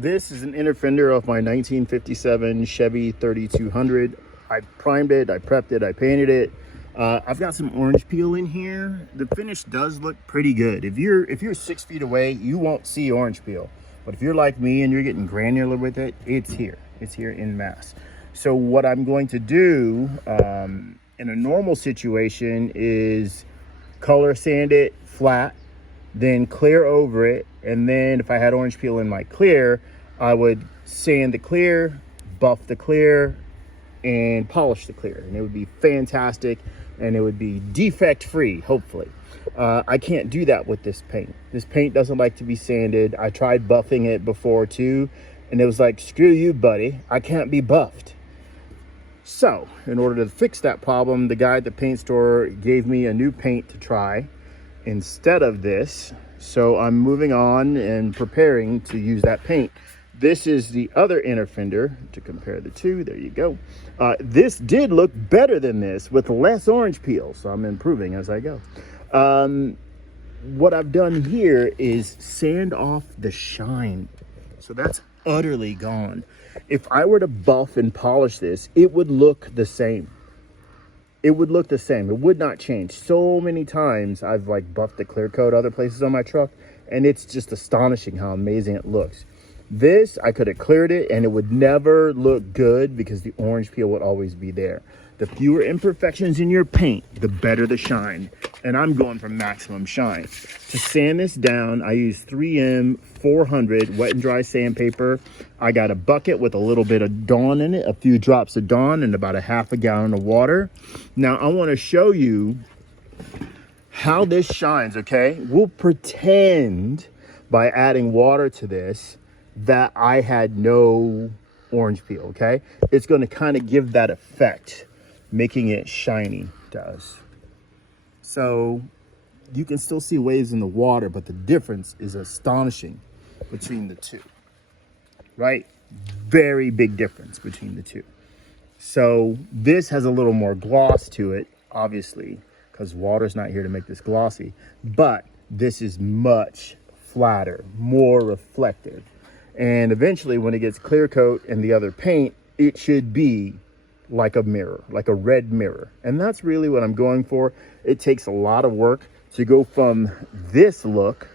This is an inner fender of my 1957 Chevy 3200. I primed it, I prepped it, I painted it. I've got some orange peel in here. The finish does look pretty good. If you're 6 feet away, you won't see orange peel. But if you're like me and you're getting granular with it, it's here. It's here in mass. So what I'm going to do in a normal situation is color sand it flat, then clear over it, and then if I had orange peel in my clear, I would sand the clear, buff the clear, and polish the clear, and it would be fantastic, and it would be defect free, hopefully. I can't do that with this paint. This paint doesn't like to be sanded. I tried buffing it before too, and it was like, screw you, buddy, I can't be buffed. So in order to fix that problem, the guy at the paint store gave me a new paint to try instead of this. So I'm moving on and preparing to use that paint. This is the other inner fender to compare the two. There you go. This did look better than this with less orange peel, so I'm improving as I go. What I've done here is sand off the shine. So that's utterly gone. If I were to buff and polish this, it would look the same. It would look the same. It would not change. So many times I've like buffed the clear coat other places on my truck, and it's just astonishing how amazing it looks. This, I could have cleared it and it would never look good because the orange peel would always be there. The fewer imperfections in your paint, the better the shine. And I'm going for maximum shine. To sand this down, I use 3M 400 wet and dry sandpaper. I got a bucket with a little bit of Dawn in it, a few drops of Dawn, and about a half a gallon of water. Now I want to show you how this shines, okay? We'll pretend by adding water to this that I had no orange peel, okay? It's going to kind of give that effect, making it shiny to us. So you can still see waves in the water, but the difference is astonishing between the two, right? Very big difference between the two. So this has a little more gloss to it, obviously, because water's not here to make this glossy, but this is much flatter, more reflective. And eventually when it gets clear coat and the other paint, it should be like a mirror, like a red mirror. And that's really what I'm going for. It takes a lot of work to go from this look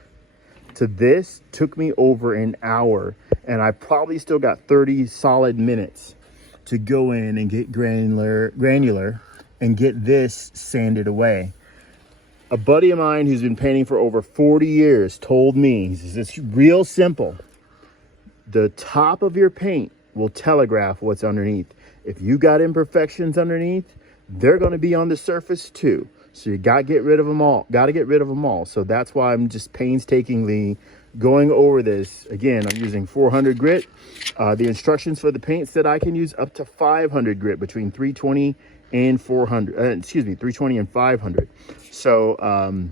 to this. Took me over an hour, and I probably still got 30 solid minutes to go in and get granular and get this sanded away. A buddy of mine who's been painting for over 40 years told me, he says, it's real simple. The top of your paint will telegraph what's underneath. If you got imperfections underneath, they're going to be on the surface too. So you got to get rid of them all. So that's why I'm just painstakingly going over this. Again, I'm using 400 grit. The instructions for the paint said I can use up to 500 grit, between 320 and 400. 320 and 500. So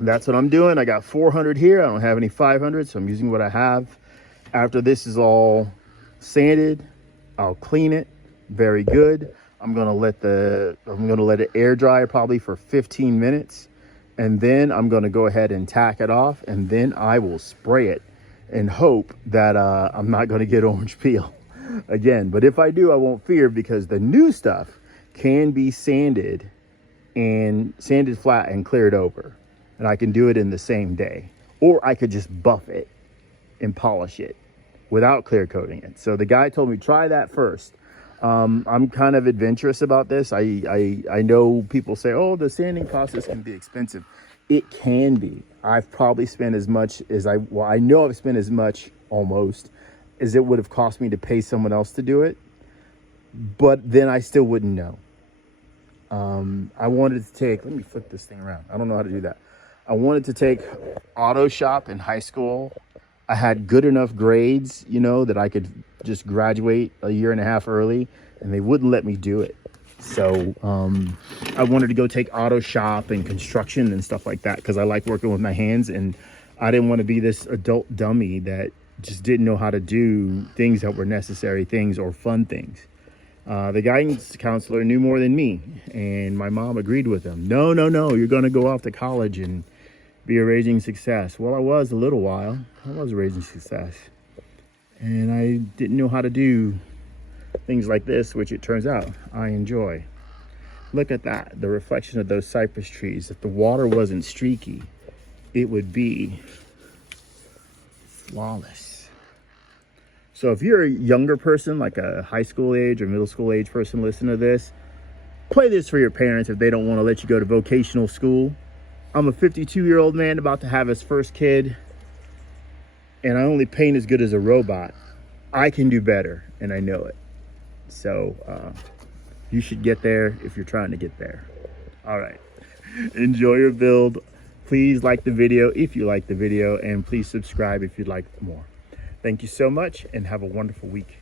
that's what I'm doing. I got 400 here. I don't have any 500, so I'm using what I have. After this is all sanded, I'll clean it very good. I'm gonna let it air dry probably for 15 minutes, and then I'm gonna go ahead and tack it off, and then I will spray it and hope that I'm not gonna get orange peel again. But if I do, I won't fear, because the new stuff can be sanded flat and cleared over, and I can do it in the same day, or I could just buff it and polish it without clear coating it. So the guy told me try that first. I'm kind of adventurous about this. I know people say, oh, the sanding process can be expensive. It can be. I've probably spent as much as I know I've spent as much almost as it would have cost me to pay someone else to do it, but then I still wouldn't know. I wanted to take, let me flip this thing around. I don't know how to do that. I wanted to take auto shop in high school. I had good enough grades, you know, that I could just graduate a year and a half early, and they wouldn't let me do it. So I wanted to go take auto shop and construction and stuff like that, because I like working with my hands, and I didn't want to be this adult dummy that just didn't know how to do things that were necessary things or fun things. The guidance counselor knew more than me, and my mom agreed with him. No, you're going to go off to college and be a raging success. Well, I was a little while. I was a raging success. And I didn't know how to do things like this, which it turns out I enjoy. Look at that, the reflection of those cypress trees. If the water wasn't streaky, it would be flawless. So if you're a younger person, like a high school age or middle school age person, listen to this. Play this for your parents if they don't want to let you go to vocational school. I'm a 52-year-old man about to have his first kid, and I only paint as good as a robot. I can do better, and I know it. So you should get there if you're trying to get there. All right, enjoy your build. Please like the video if you like the video, and please subscribe if you'd like more. Thank you so much, and have a wonderful week.